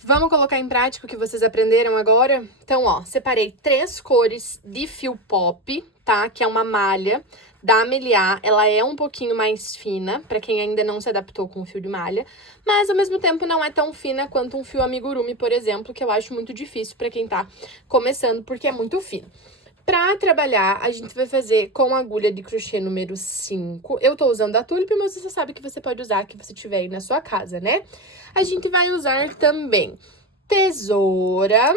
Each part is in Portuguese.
Vamos colocar em prática o que vocês aprenderam agora? Então, ó, separei 3 cores de fio pop, tá? Que é uma malha da Meliá. Ela é um pouquinho mais fina, pra quem ainda não se adaptou com o fio de malha, mas ao mesmo tempo não é tão fina quanto um fio amigurumi, por exemplo, que eu acho muito difícil pra quem tá começando, porque é muito fino. Pra trabalhar, a gente vai fazer com agulha de crochê número 5. Eu tô usando a Tulip, mas você sabe que você pode usar a que você tiver aí na sua casa, né? A gente vai usar também tesoura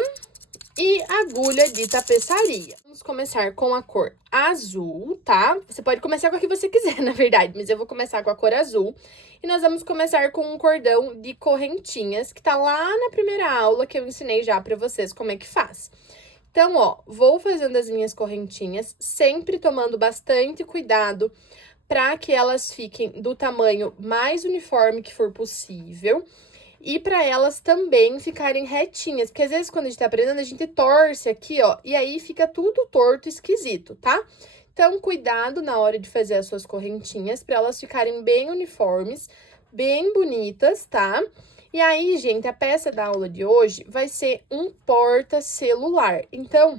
e agulha de tapeçaria. Vamos começar com a cor azul, tá? Você pode começar com a que você quiser, na verdade, mas eu vou começar com a cor azul. E nós vamos começar com um cordão de correntinhas, que tá lá na primeira aula que eu ensinei já pra vocês como é que faz. Então, ó, vou fazendo as minhas correntinhas, sempre tomando bastante cuidado para que elas fiquem do tamanho mais uniforme que for possível. E para elas também ficarem retinhas, porque às vezes quando a gente tá aprendendo, a gente torce aqui, ó, e aí fica tudo torto, esquisito, tá? Então, cuidado na hora de fazer as suas correntinhas, para elas ficarem bem uniformes, bem bonitas, tá? E aí, gente, a peça da aula de hoje vai ser um porta-celular. Então,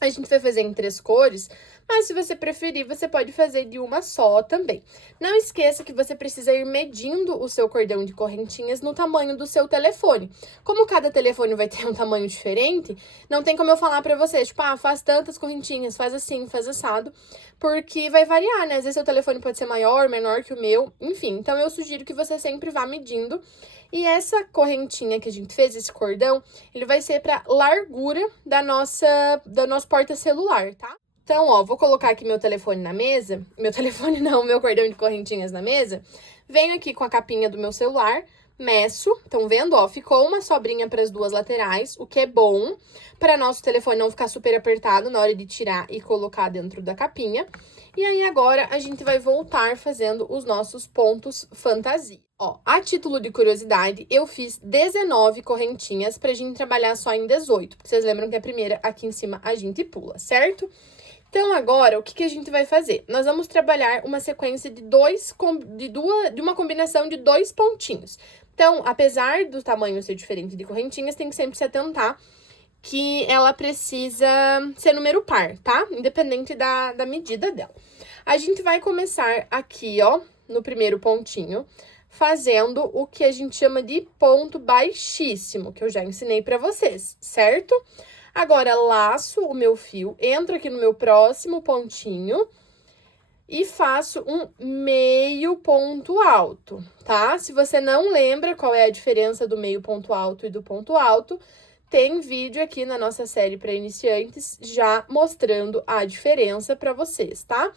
a gente vai fazer em 3 cores, mas se você preferir, você pode fazer de uma só também. Não esqueça que você precisa ir medindo o seu cordão de correntinhas no tamanho do seu telefone. Como cada telefone vai ter um tamanho diferente, não tem como eu falar pra vocês, tipo, ah, faz tantas correntinhas, faz assim, faz assado, porque vai variar, né? Às vezes seu telefone pode ser maior, menor que o meu, enfim. Então, eu sugiro que você sempre vá medindo. E essa correntinha que a gente fez, esse cordão, ele vai ser pra largura do nosso porta-celular, tá? Então, ó, vou colocar aqui meu telefone na mesa. Meu telefone não, meu cordão de correntinhas na mesa. Venho aqui com a capinha do meu celular, meço. Estão vendo, ó? Ficou uma sobrinha para as duas laterais, o que é bom para nosso telefone não ficar super apertado na hora de tirar e colocar dentro da capinha. E aí, agora, a gente vai voltar fazendo os nossos pontos fantasia. Ó, a título de curiosidade, eu fiz 19 correntinhas pra gente trabalhar só em 18. Porque vocês lembram que a primeira aqui em cima a gente pula, certo? Então, agora, o que a gente vai fazer? Nós vamos trabalhar uma sequência de uma combinação de 2 pontinhos. Então, apesar do tamanho ser diferente de correntinhas, tem que sempre se atentar que ela precisa ser número par, tá? Independente da medida dela. A gente vai começar aqui, ó, no primeiro pontinho, fazendo o que a gente chama de ponto baixíssimo, que eu já ensinei pra vocês, certo? Agora, laço o meu fio, entro aqui no meu próximo pontinho e faço um meio ponto alto, tá? Se você não lembra qual é a diferença do meio ponto alto e do ponto alto, tem vídeo aqui na nossa série para iniciantes já mostrando a diferença para vocês, tá?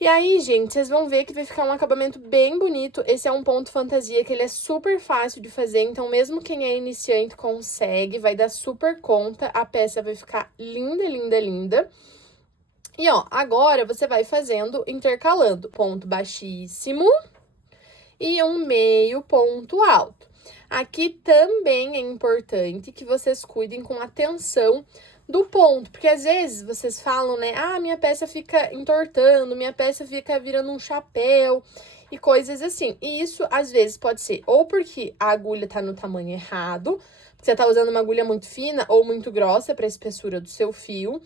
E aí, gente, vocês vão ver que vai ficar um acabamento bem bonito. Esse é um ponto fantasia que ele é super fácil de fazer, então mesmo quem é iniciante consegue, vai dar super conta. A peça vai ficar linda, linda, linda. E, ó, agora você vai fazendo, intercalando ponto baixíssimo e um meio ponto alto. Aqui também é importante que vocês cuidem com atenção do ponto, porque às vezes vocês falam, né, ah, minha peça fica entortando, minha peça fica virando um chapéu e coisas assim. E isso, às vezes, pode ser ou porque a agulha tá no tamanho errado, você tá usando uma agulha muito fina ou muito grossa para a espessura do seu fio,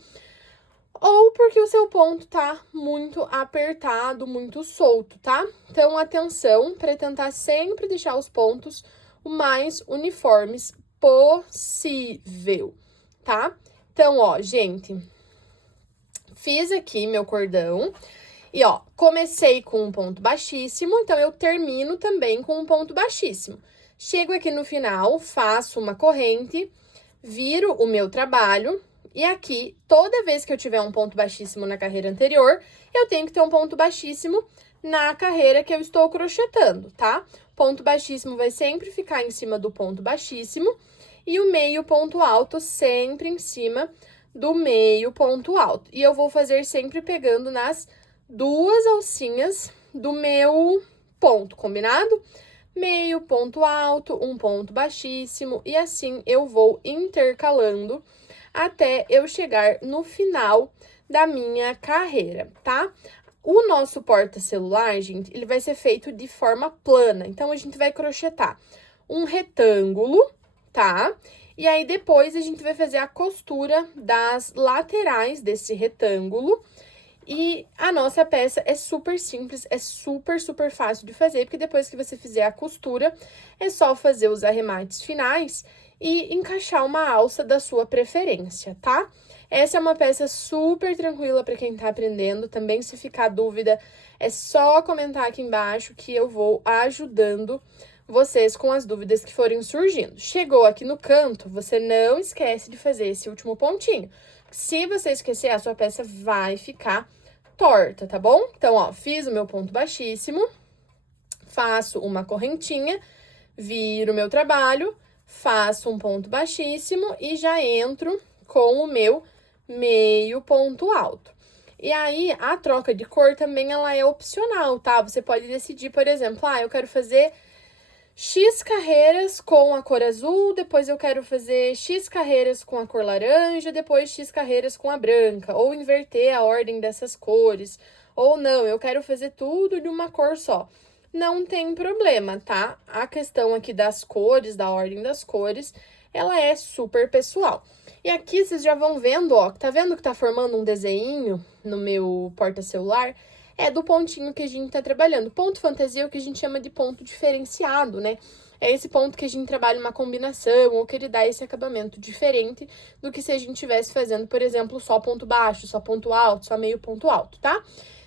ou porque o seu ponto tá muito apertado, muito solto, tá? Então, atenção para tentar sempre deixar os pontos o mais uniformes possível, tá? Então, ó, gente, fiz aqui meu cordão e, ó, comecei com um ponto baixíssimo, então eu termino também com um ponto baixíssimo. Chego aqui no final, faço uma corrente, viro o meu trabalho. E aqui, toda vez que eu tiver um ponto baixíssimo na carreira anterior, eu tenho que ter um ponto baixíssimo na carreira que eu estou crochetando, tá? Ponto baixíssimo vai sempre ficar em cima do ponto baixíssimo e o meio ponto alto sempre em cima do meio ponto alto. E eu vou fazer sempre pegando nas 2 alcinhas do meu ponto, combinado? Meio ponto alto, um ponto baixíssimo e assim eu vou intercalando até eu chegar no final da minha carreira, tá? O nosso porta-celular, gente, ele vai ser feito de forma plana. Então, a gente vai crochetar um retângulo, tá? E aí, depois, a gente vai fazer a costura das laterais desse retângulo. E a nossa peça é super simples, é super fácil de fazer, porque depois que você fizer a costura, é só fazer os arremates finais e encaixar uma alça da sua preferência, tá? Essa é uma peça super tranquila para quem tá aprendendo. Também, se ficar dúvida, é só comentar aqui embaixo que eu vou ajudando vocês com as dúvidas que forem surgindo. Chegou aqui no canto, você não esquece de fazer esse último pontinho. Se você esquecer, a sua peça vai ficar torta, tá bom? Então, ó, fiz o meu ponto baixíssimo, faço uma correntinha, viro o meu trabalho, faço um ponto baixíssimo e já entro com o meu meio ponto alto. E aí, a troca de cor também, ela é opcional, tá? Você pode decidir, por exemplo, eu quero fazer X carreiras com a cor azul, depois eu quero fazer X carreiras com a cor laranja, depois X carreiras com a branca, ou inverter a ordem dessas cores, ou não, eu quero fazer tudo de uma cor só. Não tem problema, tá? A questão aqui das cores, da ordem das cores, ela é super pessoal. E aqui vocês já vão vendo, ó, tá vendo que tá formando um desenho no meu porta-celular? É do pontinho que a gente tá trabalhando. Ponto fantasia é o que a gente chama de ponto diferenciado, né? É esse ponto que a gente trabalha uma combinação, ou que ele dá esse acabamento diferente do que se a gente estivesse fazendo, por exemplo, só ponto baixo, só ponto alto, só meio ponto alto, tá?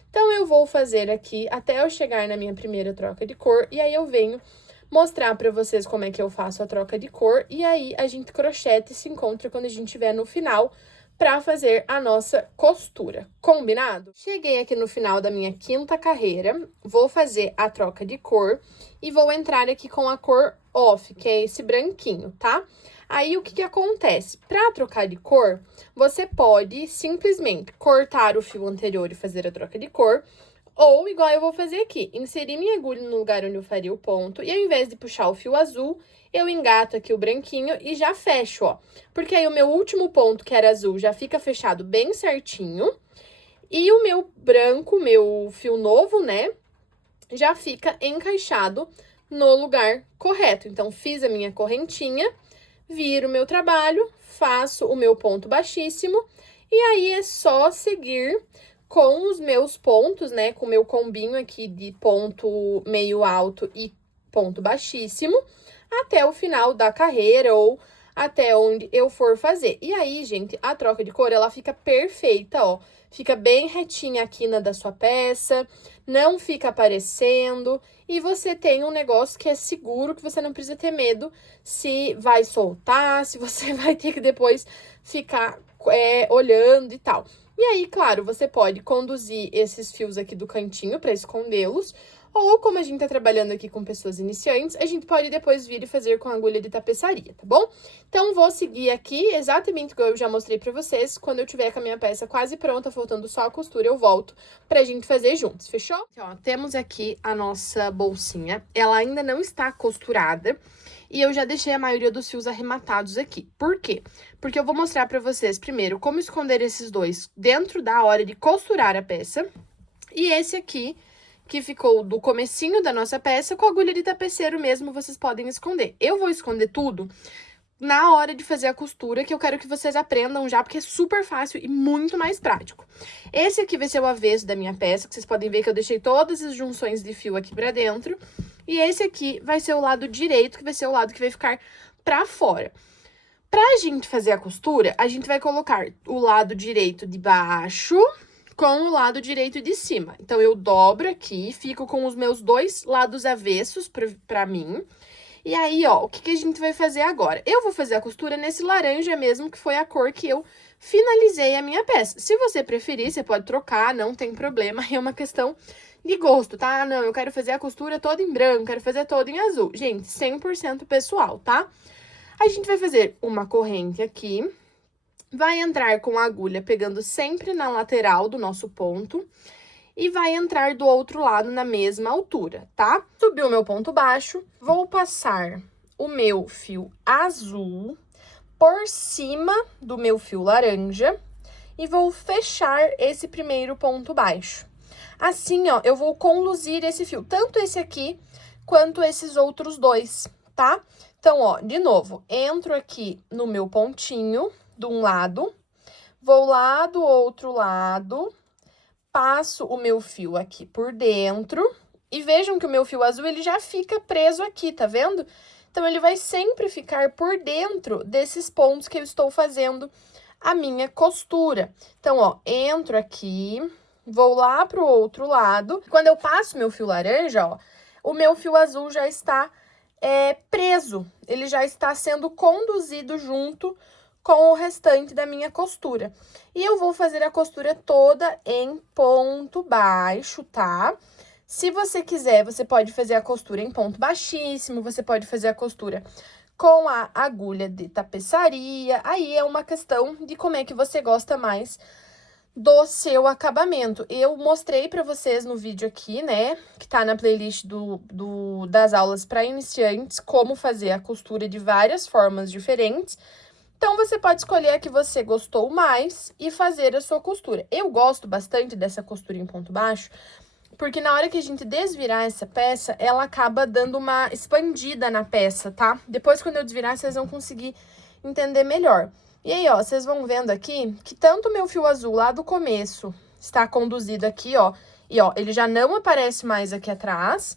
Então, eu vou fazer aqui até eu chegar na minha primeira troca de cor, e aí eu venho mostrar pra vocês como é que eu faço a troca de cor, e aí a gente crocheta e se encontra quando a gente estiver no final para fazer a nossa costura, combinado? Cheguei aqui no final da minha quinta carreira, vou fazer a troca de cor e vou entrar aqui com a cor off, que é esse branquinho, tá? Aí, o que acontece? Para trocar de cor, você pode simplesmente cortar o fio anterior e fazer a troca de cor, ou, igual eu vou fazer aqui, inserir minha agulha no lugar onde eu faria o ponto, e ao invés de puxar o fio azul, eu engato aqui o branquinho e já fecho, ó. Porque aí o meu último ponto, que era azul, já fica fechado bem certinho. E o meu branco, meu fio novo, né, já fica encaixado no lugar correto. Então, fiz a minha correntinha, viro o meu trabalho, faço o meu ponto baixíssimo, e aí é só seguir com os meus pontos, né, com o meu combinho aqui de ponto meio alto e ponto baixíssimo, até o final da carreira ou até onde eu for fazer. E aí, gente, a troca de cor, ela fica perfeita, ó. Fica bem retinha a quina da sua peça, não fica aparecendo, e você tem um negócio que é seguro, que você não precisa ter medo se vai soltar, se você vai ter que depois ficar olhando e tal. E aí, claro, você pode conduzir esses fios aqui do cantinho para escondê-los, ou, como a gente tá trabalhando aqui com pessoas iniciantes, a gente pode depois vir e fazer com agulha de tapeçaria, tá bom? Então, vou seguir aqui exatamente o que eu já mostrei pra vocês. Quando eu tiver com a minha peça quase pronta, faltando só a costura, eu volto pra gente fazer juntos, fechou? Então, ó, temos aqui a nossa bolsinha. Ela ainda não está costurada. E eu já deixei a maioria dos fios arrematados aqui. Por quê? Porque eu vou mostrar pra vocês, primeiro, como esconder esses dois dentro da hora de costurar a peça. E esse aqui, que ficou do comecinho da nossa peça, com a agulha de tapeceiro mesmo, vocês podem esconder. Eu vou esconder tudo na hora de fazer a costura, que eu quero que vocês aprendam já, porque é super fácil e muito mais prático. Esse aqui vai ser o avesso da minha peça, que vocês podem ver que eu deixei todas as junções de fio aqui pra dentro. E esse aqui vai ser o lado direito, que vai ser o lado que vai ficar pra fora. Pra gente fazer a costura, a gente vai colocar o lado direito de baixo com o lado direito de cima. Então, eu dobro aqui, fico com os meus dois lados avessos pra mim. E aí, ó, o que a gente vai fazer agora? Eu vou fazer a costura nesse laranja mesmo, que foi a cor que eu finalizei a minha peça. Se você preferir, você pode trocar, não tem problema, é uma questão de gosto, tá? Não, eu quero fazer a costura toda em branco, quero fazer toda em azul. Gente, 100% pessoal, tá? A gente vai fazer uma corrente aqui. Vai entrar com a agulha pegando sempre na lateral do nosso ponto e vai entrar do outro lado na mesma altura, tá? Subi o meu ponto baixo, vou passar o meu fio azul por cima do meu fio laranja e vou fechar esse primeiro ponto baixo. Assim, ó, eu vou conduzir esse fio, tanto esse aqui quanto esses outros dois, tá? Então, ó, de novo, entro aqui no meu pontinho de um lado, vou lá do outro lado, passo o meu fio aqui por dentro e vejam que o meu fio azul, ele já fica preso aqui, tá vendo? Então, ele vai sempre ficar por dentro desses pontos que eu estou fazendo a minha costura. Então, ó, entro aqui, vou lá pro outro lado. Quando eu passo meu fio laranja, ó, o meu fio azul já está preso. Ele já está sendo conduzido junto com o restante da minha costura. E eu vou fazer a costura toda em ponto baixo, tá? Se você quiser, você pode fazer a costura em ponto baixíssimo, você pode fazer a costura com a agulha de tapeçaria, aí é uma questão de como é que você gosta mais do seu acabamento. Eu mostrei pra vocês no vídeo aqui, né, que tá na playlist das aulas para iniciantes, como fazer a costura de várias formas diferentes. Então, você pode escolher a que você gostou mais e fazer a sua costura. Eu gosto bastante dessa costura em ponto baixo, porque na hora que a gente desvirar essa peça, ela acaba dando uma expandida na peça, tá? Depois, quando eu desvirar, vocês vão conseguir entender melhor. E aí, ó, vocês vão vendo aqui que tanto o meu fio azul lá do começo está conduzido aqui, ó. E, ó, ele já não aparece mais aqui atrás.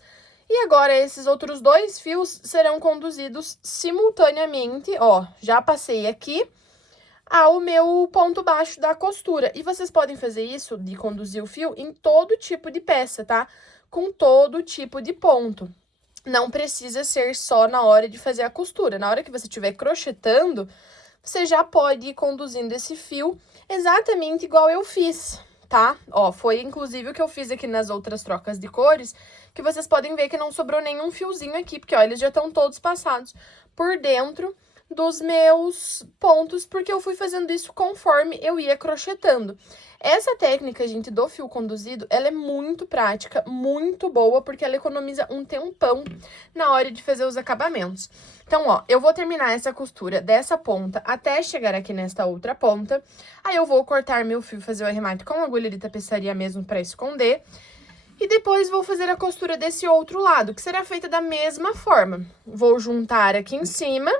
E agora, esses outros dois fios serão conduzidos simultaneamente, ó. Já passei aqui ao meu ponto baixo da costura. E vocês podem fazer isso, de conduzir o fio, em todo tipo de peça, tá? Com todo tipo de ponto. Não precisa ser só na hora de fazer a costura. Na hora que você estiver crochetando, você já pode ir conduzindo esse fio exatamente igual eu fiz, tá? Ó, foi inclusive o que eu fiz aqui nas outras trocas de cores, que vocês podem ver que não sobrou nenhum fiozinho aqui, porque, ó, eles já estão todos passados por dentro dos meus pontos, porque eu fui fazendo isso conforme eu ia crochetando. Essa técnica, gente, do fio conduzido, ela é muito prática, muito boa, porque ela economiza um tempão na hora de fazer os acabamentos. Então, ó, eu vou terminar essa costura dessa ponta até chegar aqui nesta outra ponta. Aí, eu vou cortar meu fio, fazer o arremate com agulha de tapeçaria mesmo pra esconder. E depois, vou fazer a costura desse outro lado, que será feita da mesma forma. Vou juntar aqui em cima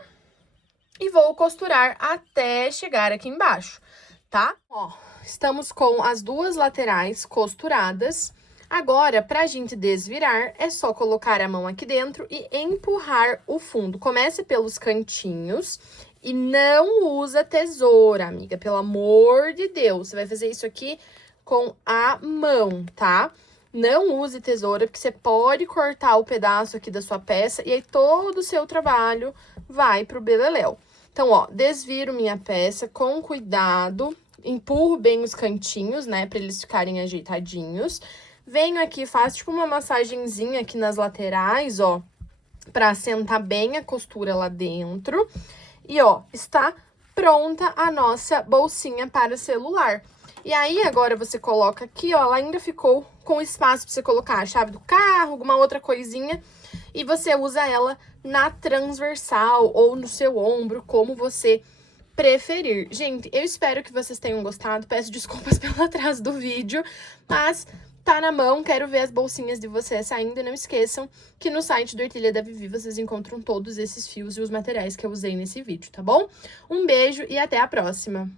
e vou costurar até chegar aqui embaixo, tá? Ó, estamos com as duas laterais costuradas. Agora, pra gente desvirar, é só colocar a mão aqui dentro e empurrar o fundo. Comece pelos cantinhos e não usa tesoura, amiga, pelo amor de Deus. Você vai fazer isso aqui com a mão, tá? Não use tesoura, porque você pode cortar o pedaço aqui da sua peça e aí todo o seu trabalho vai pro beleléu. Então, ó, desviro minha peça com cuidado, empurro bem os cantinhos, né, pra eles ficarem ajeitadinhos. Venho aqui, faço tipo uma massagenzinha aqui nas laterais, ó, pra assentar bem a costura lá dentro. E, ó, está pronta a nossa bolsinha para celular. E aí, agora você coloca aqui, ó, ela ainda ficou com espaço pra você colocar a chave do carro, alguma outra coisinha. E você usa ela na transversal ou no seu ombro, como você preferir. Gente, eu espero que vocês tenham gostado. Peço desculpas pelo atraso do vídeo, mas tá na mão. Quero ver as bolsinhas de vocês saindo. E não esqueçam que no site do Ertilha da Vivi vocês encontram todos esses fios e os materiais que eu usei nesse vídeo, tá bom? Um beijo e até a próxima!